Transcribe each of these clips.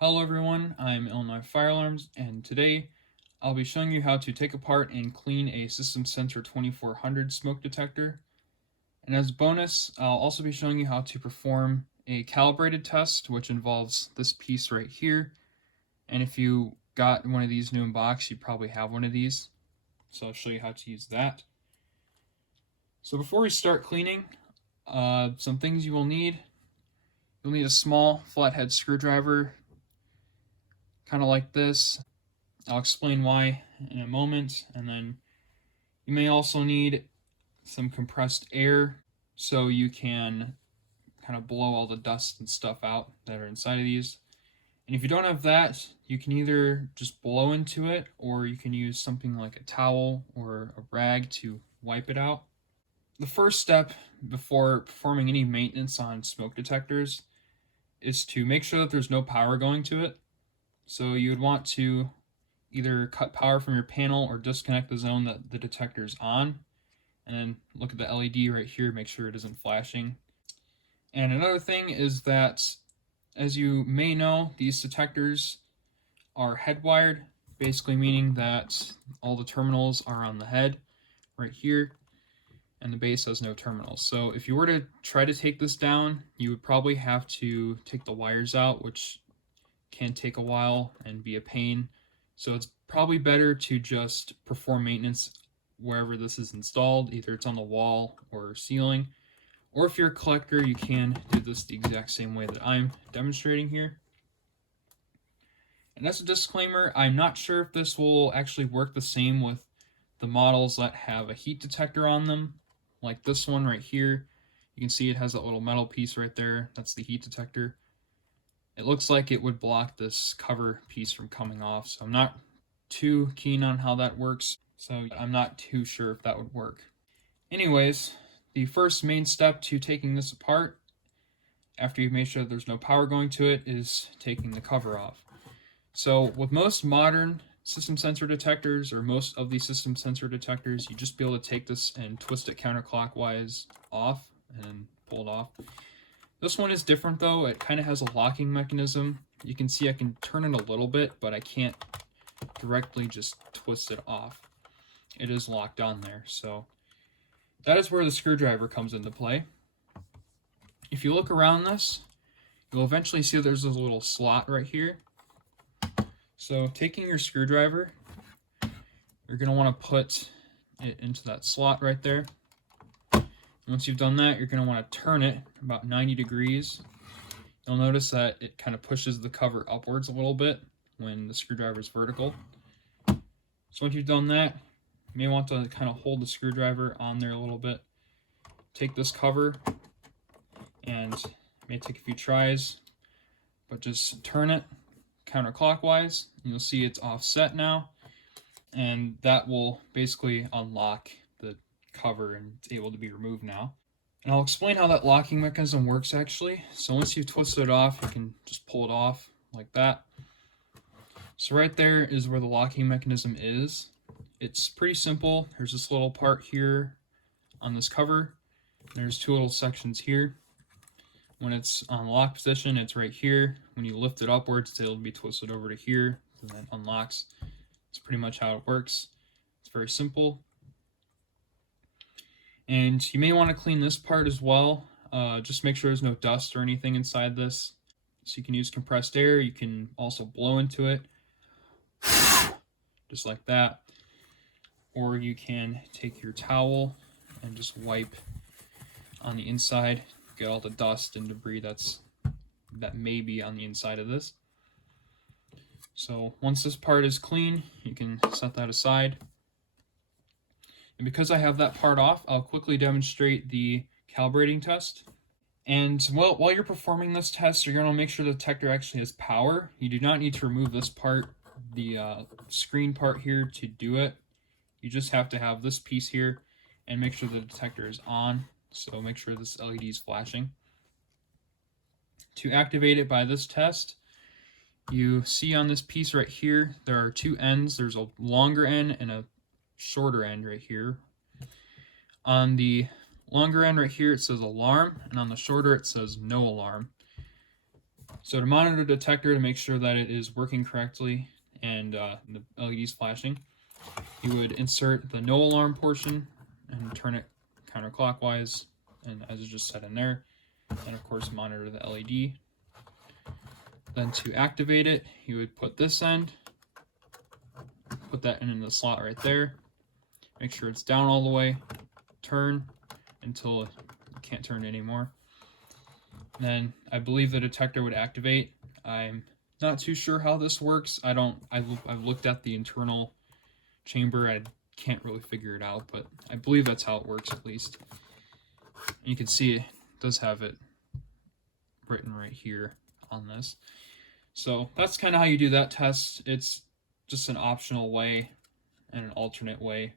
Hello everyone, I'm Illinois Fire Alarms, and today I'll be showing you how to take apart and clean a System Sensor 2400 smoke detector. And as a bonus, I'll also be showing you how to perform a calibrated test, which involves this piece right here. And if you got one of these new in box, you probably have one of these. So I'll show you how to use that. So before we start cleaning, some things you will need. You'll need a small flathead screwdriver, kind of like this. I'll explain why in a moment. And then you may also need some compressed air so you can kind of blow all the dust and stuff out that are inside of these. And if you don't have that, you can either just blow into it or you can use something like a towel or a rag to wipe it out. The first step before performing any maintenance on smoke detectors is to make sure that there's no power going to it. So you would want to either cut power from your panel or disconnect the zone that the detector is on. And then look at the LED right here, make sure it isn't flashing. And another thing is that, as you may know, these detectors are head wired, basically meaning that all the terminals are on the head right here, and the base has no terminals. So if you were to try to take this down, you would probably have to take the wires out, which can take a while and be a pain. So it's probably better to just perform maintenance wherever this is installed, either it's on the wall or ceiling. Or if you're a collector, you can do this the exact same way that I'm demonstrating here. And as a disclaimer, I'm not sure if this will actually work the same with the models that have a heat detector on them, like this one right here. You can see it has that little metal piece right there. That's the heat detector. It looks like it would block this cover piece from coming off, so I'm not too keen on how that works, so I'm not too sure if that would work. Anyways, the first main step to taking this apart, after you've made sure that there's no power going to it, is taking the cover off. So with most modern system sensor detectors, or most of these system sensor detectors, you just be able to take this and twist it counterclockwise off and pull it off. This one is different though. It kind of has a locking mechanism. You can see I can turn it a little bit, but I can't directly just twist it off. It is locked on there. So that is where the screwdriver comes into play. If you look around this, you'll eventually see there's a little slot right here. So taking your screwdriver, you're going to want to put it into that slot right there. Once you've done that, you're going to want to turn it about 90 degrees. You'll notice that it kind of pushes the cover upwards a little bit when the screwdriver is vertical. So once you've done that, you may want to kind of hold the screwdriver on there a little bit. Take this cover, and it may take a few tries, but just turn it counterclockwise. You'll see it's offset now, and that will basically unlock the cover and it's able to be removed now. And I'll explain how that locking mechanism works actually. So once you've twisted it off, you can just pull it off like that. So right there is where the locking mechanism is. It's pretty simple. There's this little part here on this cover. There's two little sections here. When it's on lock position, it's right here. When you lift it upwards, it's able to be twisted over to here, and then unlocks. It's pretty much how it works. It's very simple. And you may want to clean this part as well. Just make sure there's no dust or anything inside this. So you can use compressed air. You can also blow into it, just like that. Or you can take your towel and just wipe on the inside, get all the dust and debris that may be on the inside of this. So once this part is clean, you can set that aside. And because I have that part off, I'll quickly demonstrate the calibrating test. And while you're performing this test, you're going to make sure the detector actually has power. You do not need to remove this part, the screen part here, to do it. You just have to have this piece here and make sure the detector is on. So make sure this LED is flashing. To activate it by this test, you see on this piece right here, there are two ends. There's a longer end and a shorter end right here. On the longer end right here, it says alarm, and on the shorter, it says no alarm. So to monitor the detector to make sure that it is working correctly and the LED is flashing, you would insert the no alarm portion and turn it counterclockwise, and as it just said in there, and of course monitor the LED. Then to activate it, you would put this end, put that in the slot right there, make sure it's down all the way, turn until you can't turn anymore. Then I believe the detector would activate. I'm not too sure how this works. I've looked at the internal chamber. I can't really figure it out, but I believe that's how it works at least. And you can see it does have it written right here on this. So that's kind of how you do that test. It's just an optional way and an alternate way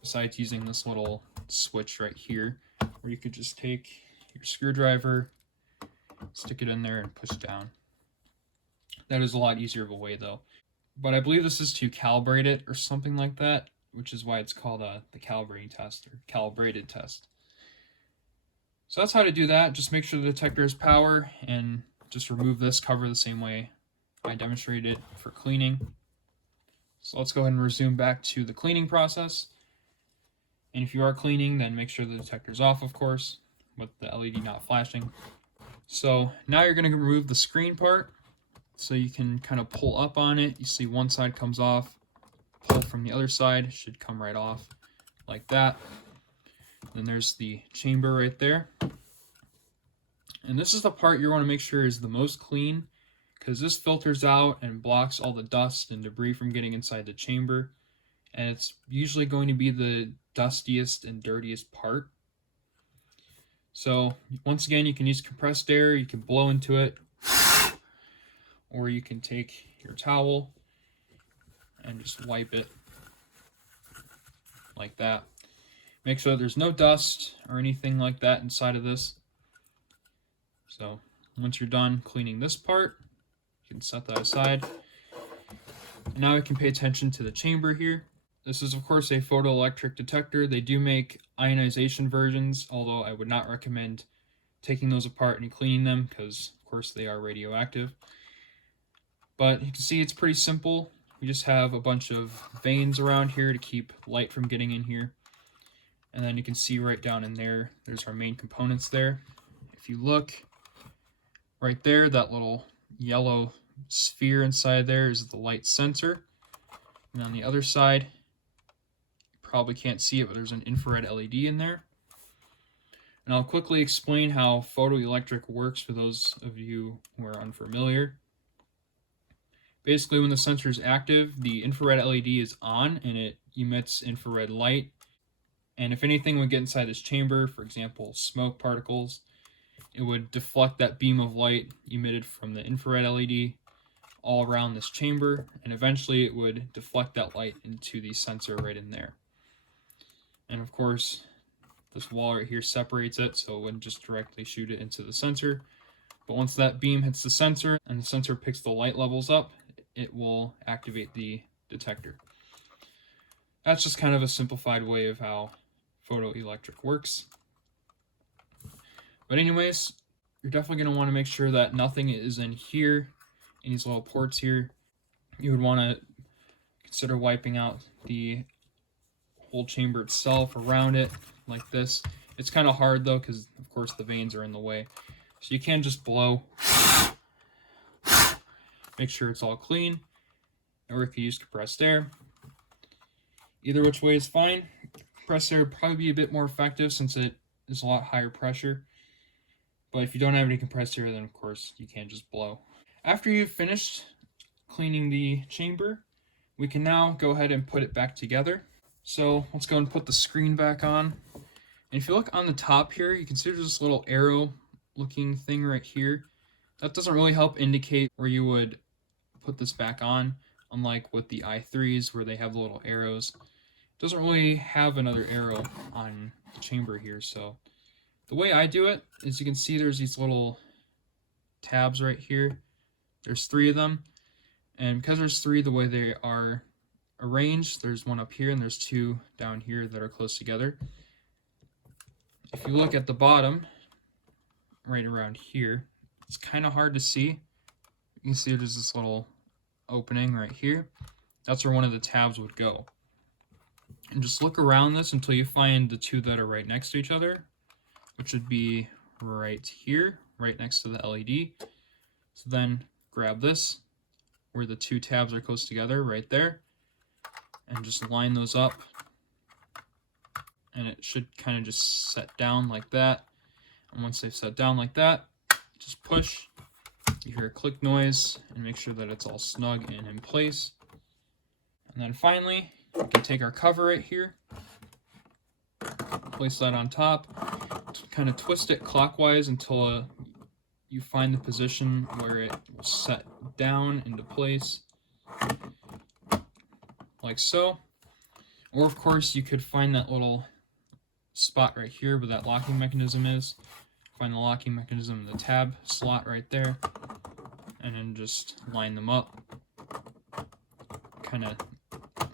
besides using this little switch right here, where you could just take your screwdriver, stick it in there, and push down. That is a lot easier of a way though. But I believe this is to calibrate it or something like that, which is why it's called the calibrating test or calibrated test. So that's how to do that. Just make sure the detector has power and just remove this cover the same way I demonstrated it for cleaning. So let's go ahead and resume back to the cleaning process. And if you are cleaning, then make sure the detector's off, of course, with the LED not flashing. So now you're going to remove the screen part. So you can kind of pull up on it. You see one side comes off, pull from the other side, it should come right off like that. Then there's the chamber right there. And this is the part you want to make sure is the most clean, because this filters out and blocks all the dust and debris from getting inside the chamber. And it's usually going to be the dustiest and dirtiest part. So once again, you can use compressed air, you can blow into it, or you can take your towel and just wipe it like that. Make sure there's no dust or anything like that inside of this. So once you're done cleaning this part, you can set that aside. And now we can pay attention to the chamber here. This is of course a photoelectric detector. They do make ionization versions, although I would not recommend taking those apart and cleaning them because of course they are radioactive. But you can see it's pretty simple. We just have a bunch of vanes around here to keep light from getting in here. And then you can see right down in there, there's our main components there. If you look right there, that little yellow sphere inside there is the light sensor. And on the other side, you probably can't see it, but there's an infrared LED in there. And I'll quickly explain how photoelectric works for those of you who are unfamiliar. Basically, when the sensor is active, the infrared LED is on and it emits infrared light. And if anything would get inside this chamber, for example, smoke particles, it would deflect that beam of light emitted from the infrared LED all around this chamber, and eventually it would deflect that light into the sensor right in there. And of course, this wall right here separates it, so it wouldn't just directly shoot it into the sensor. But once that beam hits the sensor and the sensor picks the light levels up, it will activate the detector. That's just kind of a simplified way of how photoelectric works. But anyways, you're definitely going to want to make sure that nothing is in here, in these little ports here. You would want to consider wiping out the whole chamber itself around it like this. It's kind of hard though because of course the vanes are in the way. So you can just blow, make sure it's all clean, or if you use compressed air. Either which way is fine. Compressed air would probably be a bit more effective since it is a lot higher pressure. But if you don't have any compressed air, then of course you can just blow. After you've finished cleaning the chamber, we can now go ahead and put it back together. So let's go and put the screen back on. And if you look on the top here, you can see there's this little arrow looking thing right here. That doesn't really help indicate where you would put this back on, unlike with the i3s where they have the little arrows. It doesn't really have another arrow on the chamber here, so the way I do it is you can see there's these little tabs right here. There's 3 of them, and because there's 3 the way they are arranged, there's one up here and there's 2 down here that are close together. If you look at the bottom, right around here, it's kind of hard to see, you see there's this little opening right here. That's where one of the tabs would go. And just look around this until you find the two that are right next to each other, which would be right here, right next to the LED. So then grab this, where the two tabs are close together, right there, and just line those up. And it should kind of just set down like that. And once they've set down like that, just push. You hear a click noise, and make sure that it's all snug and in place. And then finally, we can take our cover right here, place that on top, kind of twist it clockwise until you find the position where it will set down into place, like so. Or of course, you could find that little spot right here where that locking mechanism is. Find the locking mechanism in the tab slot right there, and then just line them up. Kind of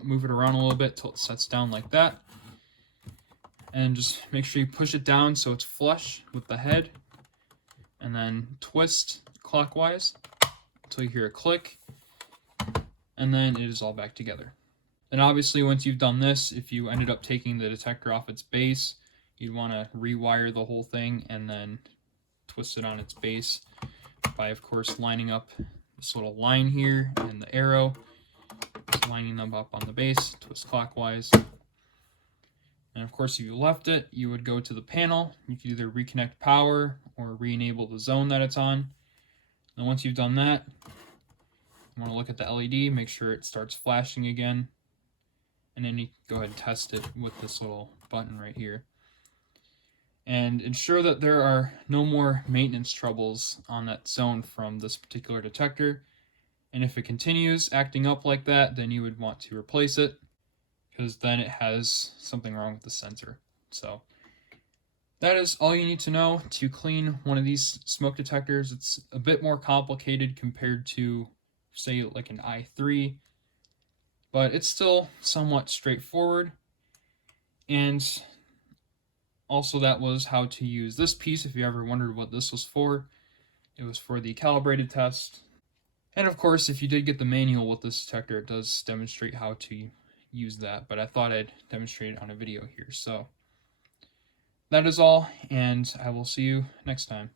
move it around a little bit till it sets down like that. And just make sure you push it down so it's flush with the head. And then twist clockwise until you hear a click. And then it is all back together. And obviously once you've done this, if you ended up taking the detector off its base, you'd want to rewire the whole thing and then twist it on its base by, of course, lining up this little line here and the arrow, just lining them up on the base, twist clockwise. And of course, if you left it, you would go to the panel. You could either reconnect power or re-enable the zone that it's on. And once you've done that, you want to look at the LED, make sure it starts flashing again. And then you go ahead and test it with this little button right here. And ensure that there are no more maintenance troubles on that zone from this particular detector. And if it continues acting up like that, then you would want to replace it, because then it has something wrong with the sensor. So that is all you need to know to clean one of these smoke detectors. It's a bit more complicated compared to, say, like an i3, but it's still somewhat straightforward. And also, that was how to use this piece. If you ever wondered what this was for, it was for the calibrated test. And of course, if you did get the manual with this detector, it does demonstrate how to use that, but I thought I'd demonstrate it on a video here. So that is all, and I will see you next time.